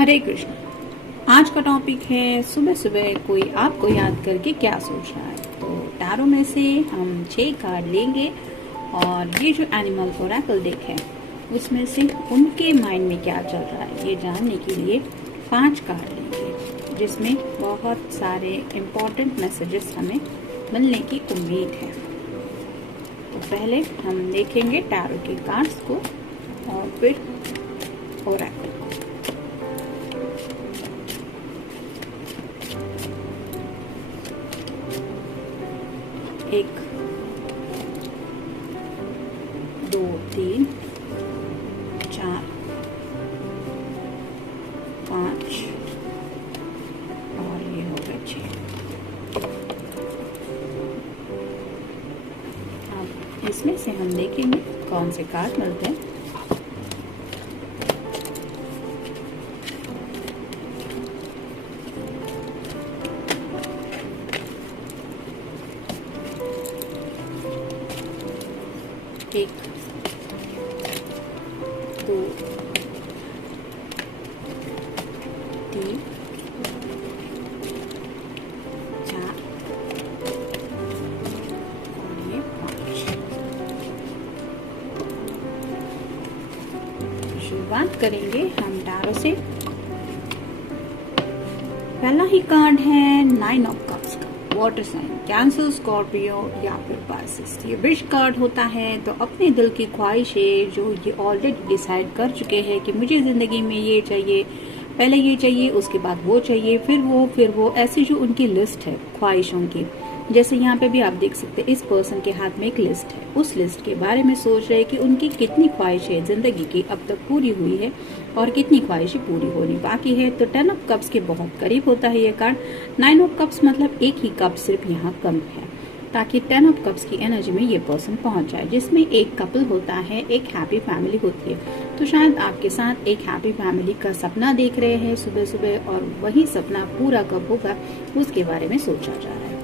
हरे कृष्ण। आज का टॉपिक है सुबह सुबह कोई आपको याद करके क्या सोच रहा है। तो टैरो में से हम 6 कार्ड लेंगे और ये जो एनिमल ओरेकल डेक है उसमें से उनके माइंड में क्या चल रहा है ये जानने के लिए 5 कार्ड लेंगे, जिसमें बहुत सारे इम्पोर्टेंट मैसेजेस हमें मिलने की उम्मीद है। तो पहले हम देखेंगे टैरो के कार्ड्स को और फिर ओरेकल। एक, दो, तीन, 4, 5 और ये हो गए 6। अब इसमें से हम देखेंगे कौन से कार्ड मिलते हैं। एक, दो, तीन, 4 और ये 5। शुरुआत करेंगे हम टैरो से। पहला ही कार्ड है 9 ऑफ कप्स का, वाटर साइन, कैंसर, स्कॉर्पियो या फिर पाइसेस। ये विश कार्ड होता है, तो अपने दिल की ख्वाहिशें जो ये ऑलरेडी डिसाइड कर चुके हैं कि मुझे जिंदगी में ये चाहिए, पहले ये चाहिए, उसके बाद वो चाहिए, फिर वो ऐसी जो उनकी लिस्ट है ख्वाहिशों की। जैसे यहाँ पे भी आप देख सकते हैं इस पर्सन के हाथ में एक लिस्ट है, उस लिस्ट के बारे में सोच रहे हैं कि उनकी कितनी ख्वाहिशें जिंदगी की अब तक पूरी हुई है और कितनी ख्वाहिशें पूरी होनी बाकी है। तो 10 ऑफ कप्स के बहुत करीब होता है ये कार्ड। 9 ऑफ कप्स मतलब एक ही कप सिर्फ यहाँ कम है, ताकि 10 ऑफ कप्स की एनर्जी में ये पर्सन पहुंच जाए, जिसमें एक कपल होता है, एक हैप्पी फैमिली होती है। तो शायद आपके साथ एक हैप्पी फैमिली का सपना देख रहे हैं सुबह सुबह, और वही सपना पूरा कब होगा उसके बारे में सोचा जा रहा है।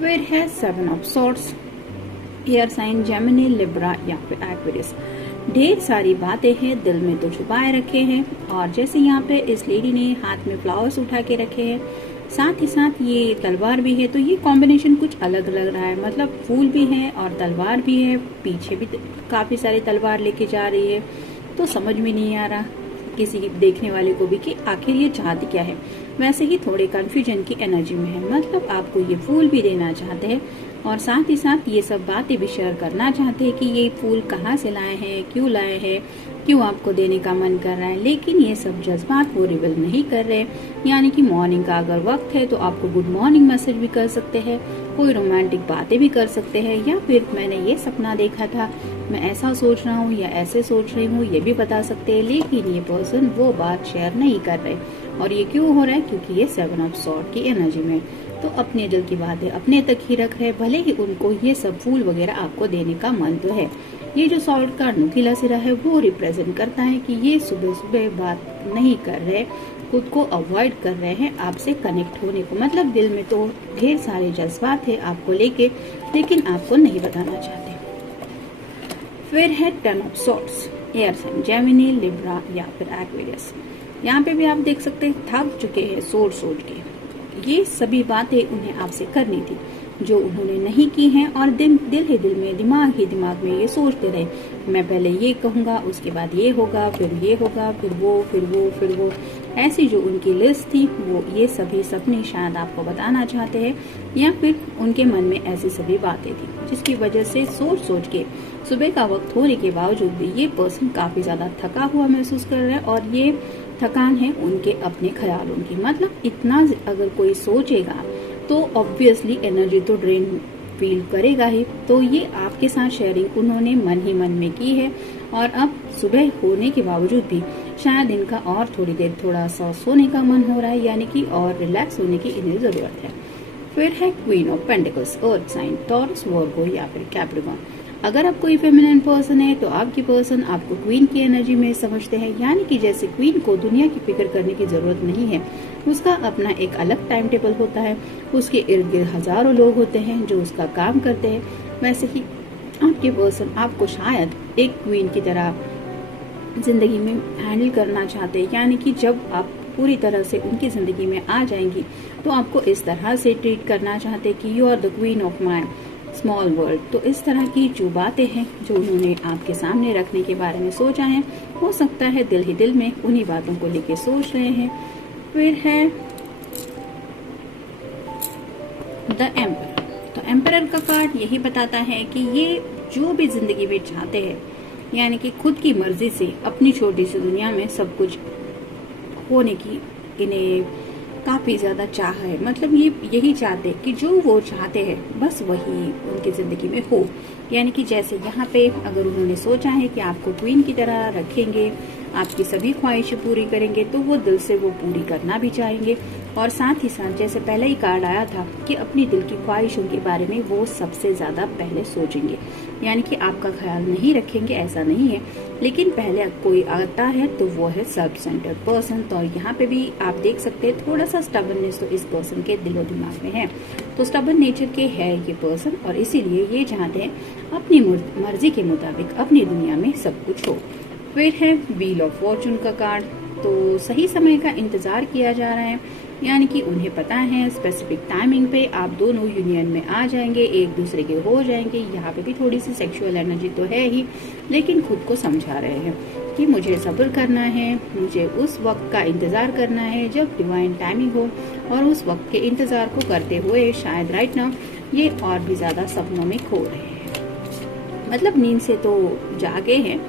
फिर है 7 of swords, air sign Gemini, Libra या फिर एक्वेरियस। ढेर सारी बातें हैं दिल में तो छुपाए रखे हैं, और जैसे यहाँ पे इस लेडी ने हाथ में फ्लावर्स उठा के रखे हैं, साथ ही साथ ये तलवार भी है। तो ये कॉम्बिनेशन कुछ अलग लग रहा है, मतलब फूल भी है और तलवार भी है, पीछे भी काफी सारी तलवार लेके जा रही है। तो समझ में नहीं आ रहा किसी देखने वाले को भी कि आखिर ये चाहती क्या है। वैसे ही थोड़े कंफ्यूजन की एनर्जी में है, मतलब आपको ये फूल भी देना चाहते हैं और साथ ही साथ ये सब बातें भी शेयर करना चाहते हैं कि ये फूल कहाँ से लाए हैं, क्यों लाए हैं, क्यों आपको देने का मन कर रहा है। लेकिन ये सब जज्बात वो रिवील नहीं कर रहे। यानी कि मॉर्निंग का अगर वक्त है तो आपको गुड मॉर्निंग मैसेज भी कर सकते हैं, कोई रोमांटिक बातें भी कर सकते हैं, या फिर मैंने ये सपना देखा था, मैं ऐसा सोच रहा हूँ या ऐसे सोच रही हूँ, ये भी बता सकते हैं। लेकिन ये पर्सन वो बात शेयर नहीं कर रहे, और ये क्यों हो रहा है, क्योंकि ये 7 ऑफ सॉर्ड की एनर्जी में। तो अपने दिल की बातें अपने तक ही रख रहे, भले ही उनको ये सब फूल वगैरह आपको देने का मन तो है। ये जो सॉर्ड का नुकीला सिरा है वो रिप्रेजेंट करता है कि ये सुबह सुबह बात नहीं कर रहे, खुद को अवॉइड कर रहे हैं आपसे कनेक्ट होने को। मतलब दिल में तो ढेर सारे जज्बात है आपको लेके, लेकिन आपको नहीं बताना चाहते। फिर है 10 of swords, air sign Gemini, Libra या फिर एक्वेरियस। यहाँ पे भी आप देख सकते हैं थक चुके हैं सोच सोच के। ये सभी बातें उन्हें आपसे करनी थी जो उन्होंने नहीं की हैं, और दिल ही दिल में, दिमाग ही दिमाग में ये सोचते रहे, मैं पहले ये कहूँगा, उसके बाद ये होगा, फिर ये होगा, फिर वो। ऐसी जो उनकी लिस्ट थी वो ये सभी सपने शायद आपको बताना चाहते हैं, या फिर उनके मन में ऐसी सभी बातें थी जिसकी वजह से सोच सोच के सुबह का वक्त होने के बावजूद भी ये पर्सन काफी ज्यादा थका हुआ महसूस कर रहा है। और ये थकान है उनके अपने ख्यालों की। मतलब इतना अगर कोई सोचेगा तो ऑब्वियसली एनर्जी तो ड्रेन फील करेगा ही। तो ये आपके साथ शेयरिंग उन्होंने मन ही मन में की है, और अब सुबह होने के बावजूद भी शायद इनका और थोड़ी देर थोड़ा सा सोने का मन हो रहा है, यानी कि और रिलैक्स होने की इन्हें जरूरत है। फिर है queen of pentacles, earth sign, Taurus, Virgo या फिर कैप्रिकॉर्न। अगर आप कोई फेमिनिन पर्सन है तो आपकी पर्सन आपको क्वीन की एनर्जी में समझते हैं, यानी कि जैसे क्वीन को दुनिया की फिक्र करने की जरूरत नहीं है, उसका अपना एक अलग टाइम टेबल होता है, उसके इर्द गिर्द हजारों लोग होते हैं जो उसका काम करते हैं, वैसे ही आपके पर्सन आपको शायद एक क्वीन की तरह जिंदगी में हैंडल करना चाहते हैं। यानी कि जब आप पूरी तरह से उनकी जिंदगी में आ जाएंगी तो आपको इस तरह से ट्रीट करना चाहते कि you are the queen of my small world. तो इस तरह की जो बातें हैं जो उन्होंने आपके सामने रखने के बारे में सोचा है, हो सकता है दिल ही दिल में उन्हीं बातों को लेके सोच रहे हैं। फिर है द एम्परर। तो एम्परर का कार्ड यही बताता है कि ये जो भी जिंदगी में चाहते हैं, यानी कि खुद की मर्जी से अपनी छोटी सी दुनिया में सब कुछ होने की इन्हें काफी ज्यादा चाह है। मतलब ये यही चाहते कि जो वो चाहते हैं बस वही उनकी जिंदगी में हो। यानी कि जैसे यहाँ पे अगर उन्होंने सोचा है कि आपको क्वीन की तरह रखेंगे, आपकी सभी ख्वाहिशें पूरी करेंगे, तो वो दिल से वो पूरी करना भी चाहेंगे। और साथ ही साथ जैसे पहले ही कार्ड आया था कि अपनी दिल की ख्वाहिशों के बारे में वो सबसे ज्यादा पहले सोचेंगे। यानी कि आपका ख्याल नहीं रखेंगे ऐसा नहीं है, लेकिन पहले कोई आता है तो वो है सेल्फ सेंटर्ड पर्सन। तो यहाँ पे भी आप देख सकते हैं थोड़ा सा स्टबर्ननेस तो इस पर्सन के दिलो दिमाग में है। तो स्टबर्न नेचर के है ये पर्सन और इसीलिए ये चाहते हैं अपनी मर्जी के मुताबिक अपनी दुनिया में सब कुछ हो। फिर है व्हील ऑफ फॉर्चून का कार्ड। तो सही समय का इंतजार किया जा रहा है, यानी कि उन्हें पता है स्पेसिफिक टाइमिंग पे आप दोनों यूनियन में आ जाएंगे, एक दूसरे के हो जाएंगे। यहाँ पे भी थोड़ी सी सेक्सुअल एनर्जी तो है ही, लेकिन खुद को समझा रहे हैं कि मुझे सब्र करना है, मुझे उस वक्त का इंतजार करना है जब डिवाइन टाइमिंग हो। और उस वक्त के इंतजार को करते हुए शायद राइट नाउ ये और भी ज्यादा सपनों में खो रहे हैं। मतलब नींद से तो जागे हैं,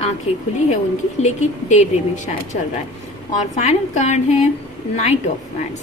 आंखें खुली है उनकी, लेकिन डे ड्रीमिंग शायद चल रहा है। और फाइनल कार्ड है knight of wands,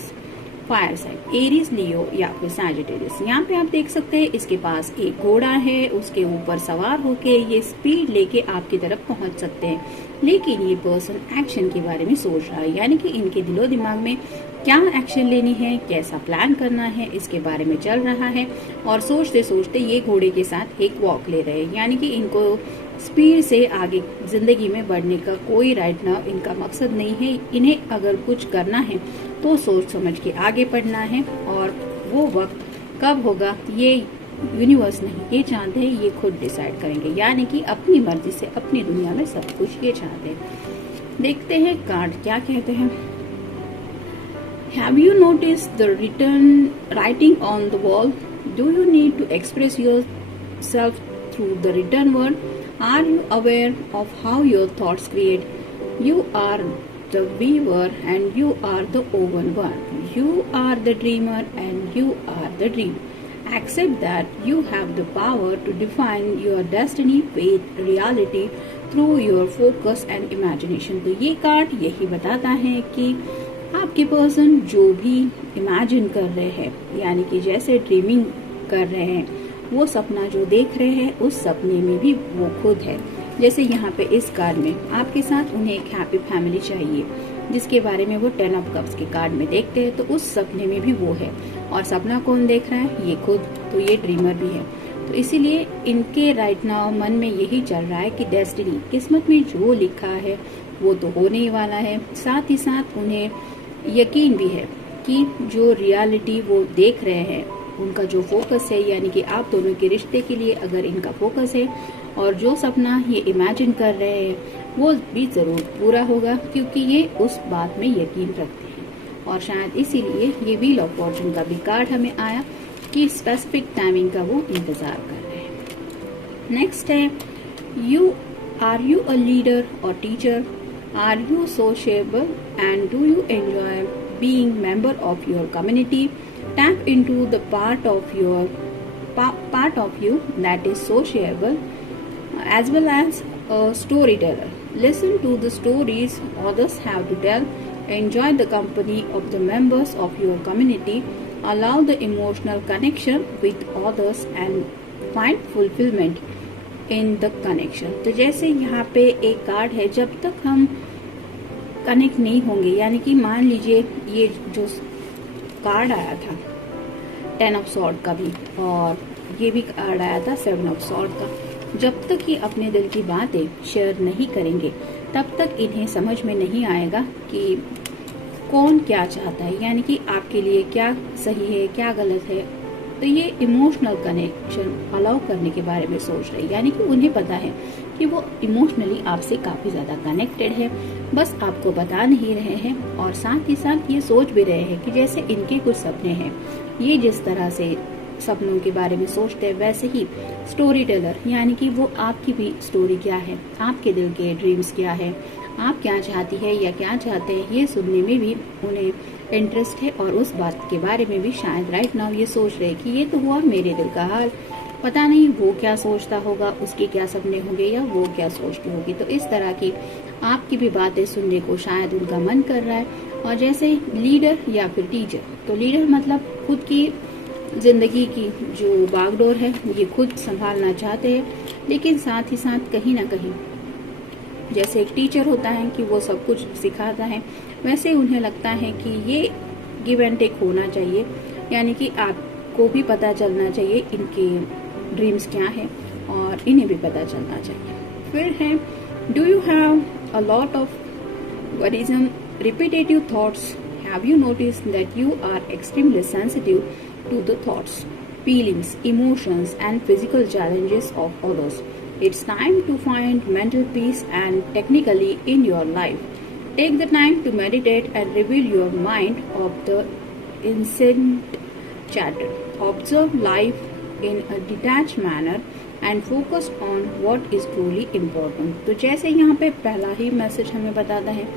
fire sign, Aries, Leo या फिर सैजिटेरियस। यहाँ पे आप देख सकते हैं इसके पास एक घोड़ा है, उसके ऊपर सवार होके ये स्पीड लेके आपकी तरफ पहुंच सकते हैं। लेकिन ये पर्सन एक्शन के बारे में सोच रहा है, यानी कि इनके दिलो दिमाग में क्या एक्शन लेनी है, कैसा प्लान करना है, इसके बारे में चल रहा है। और सोचते सोचते ये घोड़े के साथ एक वॉक ले रहे हैं, यानी कि इनको स्पीड से आगे जिंदगी में बढ़ने का कोई राइट नाउ इनका मकसद नहीं है। इन्हें अगर कुछ करना है तो सोच समझ के आगे बढ़ना है, और वो वक्त कब होगा ये यूनिवर्स नहीं, ये चाहते हैं, ये खुद डिसाइड करेंगे। यानी कि अपनी मर्जी से अपनी दुनिया में सब कुछ ये चाहते हैं। देखते हैं कार्ड क्या कहते हैं। Have you noticed the writing on the wall? Do you need to express yourself through the written word? Are you aware of how your thoughts create? You are the weaver and you are the woven one. You are the dreamer and you are the dream. Accept that you have the power to define your destiny with reality through your focus and imagination. तो ये card यही बताता है कि आपके person जो भी imagine कर रहे हैं, यानी कि जैसे ड्रीमिंग कर रहे हैं, वो सपना जो देख रहे हैं उस सपने में भी वो खुद है। जैसे यहाँ पे इस कार्ड में आपके साथ उन्हें एक हैप्पी फैमिली चाहिए, जिसके बारे में वो 10 ऑफ कप्स के कार्ड में देखते हैं, तो उस सपने में भी वो है। और सपना कौन देख रहा है? ये खुद, तो ये ड्रीमर भी है। तो इसीलिए इनके राइट नाउ मन में यही चल रहा है कि डेस्टिनी, किस्मत में जो लिखा है वो तो होने ही वाला है। साथ ही साथ उन्हें यकीन भी है कि जो रियलिटी वो देख रहे हैं, उनका जो फोकस है, यानी कि आप दोनों के रिश्ते के लिए अगर इनका फोकस है और जो सपना ये इमेजिन कर रहे हैं वो भी जरूर पूरा होगा, क्योंकि ये उस बात में यकीन रखते हैं। और शायद इसीलिए ये व्हील ऑफ फॉर्चून का भी कार्ड हमें आया कि स्पेसिफिक टाइमिंग का वो इंतजार कर रहे हैं। नेक्स्ट है आर यू अ लीडर और teacher? Are you sociable and do you enjoy being member of your community? Tap into the part of you that is sociable as well as a storyteller. Listen to the stories others have to tell. Enjoy the company of the members of your community. Allow the emotional connection with others and find fulfillment in the connection. तो जैसे यहाँ पे एक card है, जब तक हम connect नहीं होंगे, यानी कि मान लीजिए ये जो कार्ड आया था 10 ऑफ सॉर्ड का भी, और ये भी कार्ड आया था 7 ऑफ सॉर्ड का, जब तक ये अपने दिल की बातें शेयर नहीं करेंगे तब तक इन्हें समझ में नहीं आएगा कि कौन क्या चाहता है, यानी कि आपके लिए क्या सही है क्या गलत है। तो ये इमोशनल कनेक्शन अलाउ करने के बारे में सोच रहे हैं, यानी कि उन्हें पता है कि वो इमोशनली आपसे काफी ज्यादा कनेक्टेड है, बस आपको बता नहीं रहे हैं। और साथ ही साथ ये सोच भी रहे हैं कि जैसे इनके कुछ सपने हैं, ये जिस तरह से सपनों के बारे में सोचते हैं, वैसे ही स्टोरी टेलर यानी कि वो आपकी भी स्टोरी क्या है, आपके दिल के ड्रीम्स क्या है, आप क्या चाहती है या क्या चाहते हैं, ये सुनने में भी उन्हें इंटरेस्ट है। और उस बात के बारे में भी शायद राइट नाउ ये सोच रहे कि ये तो हुआ मेरे दिल का हाल, पता नहीं वो क्या सोचता होगा, उसके क्या सपने होंगे या वो क्या सोचती होगी। तो इस तरह की आपकी भी बातें सुनने को शायद उनका मन कर रहा है। और जैसे लीडर या फिर टीचर, तो लीडर मतलब खुद की जिंदगी की जो बागडोर है ये खुद संभालना चाहते हैं, लेकिन साथ ही साथ कहीं ना कहीं जैसे एक टीचर होता है कि वो सब कुछ सिखाता है, वैसे उन्हें लगता है कि ये गिव एंड टेक होना चाहिए, यानी कि आपको भी पता चलना चाहिए इनके ड्रीम्स क्या है और इन्हें भी पता चलना चाहिए। फिर है do you have a lot of वरिज्म repetitive thoughts, have you noticed that you are extremely sensitive to the thoughts, feelings, emotions and physical challenges of others. It's time to find mental peace and technically in your life. Take the time to meditate and reveal your mind of the incessant chatter. Observe life in a detached manner and focus on what is truly important. तो जैसे यहाँ पे पहला ही message हमें बताता है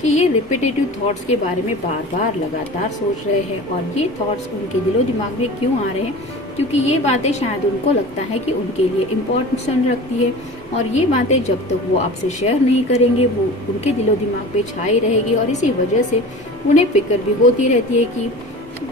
कि ये रिपीटेटिव थॉट्स के बारे में बार बार लगातार सोच रहे हैं, और ये थॉट्स उनके दिलो दिमाग में क्यों आ रहे हैं, क्योंकि ये बातें शायद उनको लगता है कि उनके लिए इम्पोर्टेंस रखती है, और ये बातें जब तक वो आपसे शेयर नहीं करेंगे वो उनके दिलो दिमाग पे छाई रहेगी। और इसी वजह से उन्हें फिक्र भी होती रहती है कि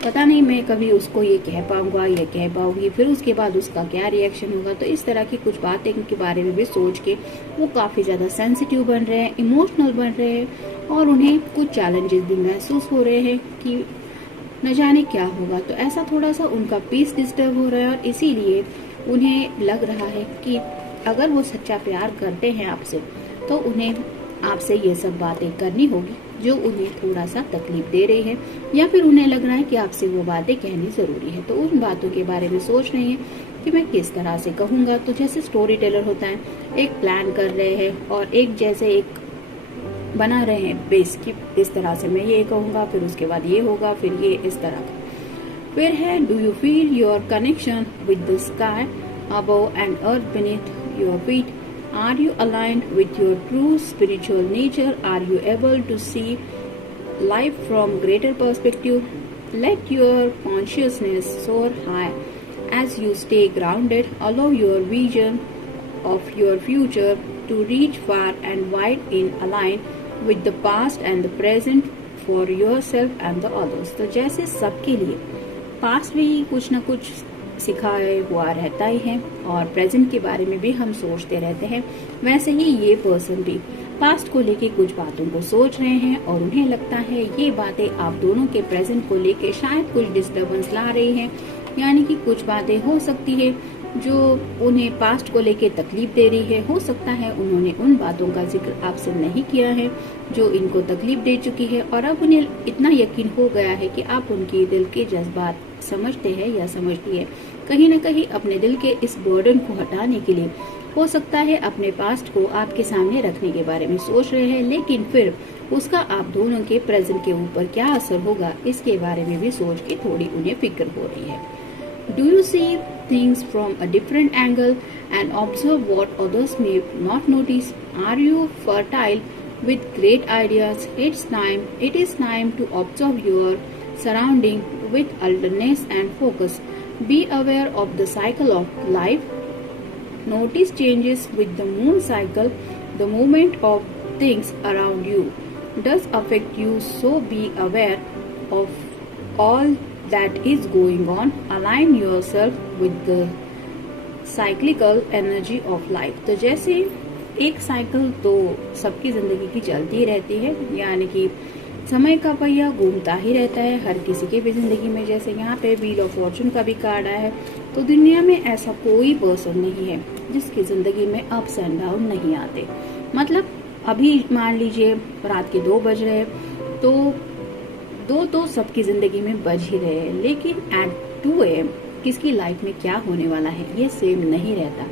पता नहीं मैं कभी उसको ये कह पाऊंगा या कह पाऊंगी, फिर उसके बाद उसका क्या रिएक्शन होगा। तो इस तरह की कुछ बातें के बारे में भी सोच के वो काफी ज्यादा सेंसिटिव बन रहे हैं, इमोशनल बन रहे हैं, और उन्हें कुछ चैलेंजेस भी महसूस हो रहे हैं कि न जाने क्या होगा। तो ऐसा थोड़ा सा उनका पीस डिस्टर्ब हो रहा है, और इसीलिए उन्हें लग रहा है कि अगर वो सच्चा प्यार करते हैं आपसे तो उन्हें आपसे ये सब बातें करनी होगी जो उन्हें थोड़ा सा तकलीफ दे रही है, या फिर उन्हें लग रहा है कि आपसे वो बातें कहनी जरूरी है। तो उन बातों के बारे में सोच रहे हैं कि मैं किस तरह से कहूंगा। तो जैसे स्टोरी टेलर होता है, एक प्लान कर रहे हैं और एक जैसे एक बना रहे हैं बेस की, इस तरह से मैं ये कहूंगा, फिर उसके बाद ये होगा, फिर ये इस तरह का। फिर है do you feel your connection with the sky above and earth beneath your feet, are you aligned with your true spiritual nature, are you able to see life from greater perspective, let your consciousness soar high as you stay grounded, allow your vision of your future to reach far and wide in align with the past and the present for yourself and the others। तो जैसे सबके लिए past भी कुछ न कुछ सिखाए हुआ रहता ही है और प्रेजेंट के बारे में भी हम सोचते रहते हैं, वैसे ही ये पर्सन भी पास्ट को लेके कुछ बातों को सोच रहे हैं, और उन्हें लगता है ये बातें आप दोनों के प्रेजेंट को लेके शायद कुछ डिस्टर्बेंस ला रही हैं, यानी कि कुछ बातें हो सकती है जो उन्हें पास्ट को लेके तकलीफ दे रही है। हो सकता है उन्होंने उन बातों का जिक्र आपसे नहीं किया है जो इनको तकलीफ दे चुकी है, और अब उन्हें इतना यकीन हो गया है कि आप उनकी दिल के जज्बात समझते हैं या समझती है। कहीं न कहीं अपने दिल के इस बर्डन को हटाने के लिए हो सकता है अपने पास्ट को आपके सामने रखने के बारे में सोच रहे हैं, लेकिन फिर उसका आप दोनों के प्रेजेंट के ऊपर क्या असर होगा इसके बारे में भी सोच के थोड़ी उन्हें फिक्र हो रही है। Do you see things from a different angle and observe what others may not notice? Are you fertile with great ideas? It is time to observe your surrounding with alertness and focus. Be aware of the cycle of life. Notice changes with the moon cycle. The movement of things around you does affect you, so be aware of all that is going on. Align yourself with the cyclical energy of life। तो जैसे एक cycle तो सबकी जिंदगी की चलती रहती है, यानी कि समय का पहिया घूमता ही रहता है हर किसी के भी जिंदगी में। जैसे यहाँ पे व्हील ऑफ फॉर्चून का भी कार्ड आया है, तो दुनिया में ऐसा कोई पर्सन नहीं है जिसकी जिंदगी में अप्स एंड डाउन नहीं आते। मतलब अभी मान लीजिए रात के 2 बज रहे, तो सबकी जिंदगी में बज ही रहे हैं, लेकिन एट 2 AM किसकी लाइफ में क्या होने वाला है ये सेम नहीं रहता।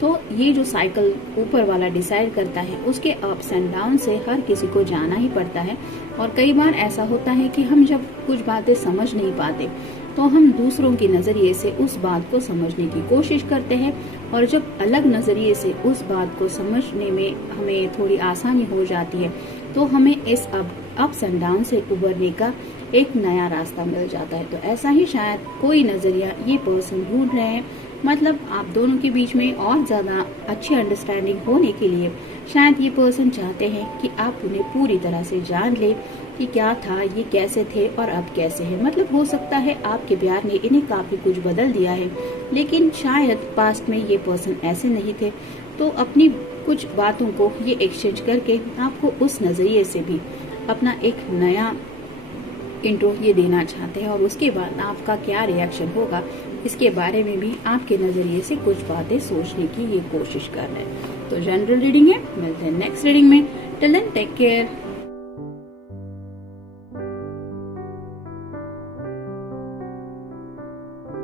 तो ये जो साइकिल ऊपर वाला डिसाइड करता है, उसके अप्स एंड डाउन से हर किसी को जाना ही पड़ता है। और कई बार ऐसा होता है कि हम जब कुछ बातें समझ नहीं पाते तो हम दूसरों के नजरिए से उस बात को समझने की कोशिश करते हैं, और जब अलग नजरिए से उस बात को समझने में हमें थोड़ी आसानी हो जाती है तो हमें इस अप्स एंड डाउन से उबरने का एक नया रास्ता मिल जाता है। तो ऐसा ही शायद कोई नजरिया ये पर्सन ढूंढ रहे हैं। मतलब आप दोनों के बीच में और ज्यादा अच्छी अंडरस्टैंडिंग होने के लिए शायद ये पर्सन चाहते हैं कि आप उन्हें पूरी तरह से जान ले कि क्या था, ये कैसे थे और अब कैसे है। मतलब हो सकता है आपके प्यार ने इन्हें काफी कुछ बदल दिया है, लेकिन शायद पास्ट में ये पर्सन ऐसे नहीं थे। तो अपनी कुछ बातों को ये एक्सचेंज करके आपको उस नजरिए से भी अपना एक नया इंट्रो ये देना चाहते हैं, और उसके बाद आपका क्या रिएक्शन होगा इसके बारे में भी आपके नजरिए से कुछ बातें सोचने की ये कोशिश कर रहे हैं। तो जनरल रीडिंग है, मिलते हैं नेक्स्ट रीडिंग में। Till then take care.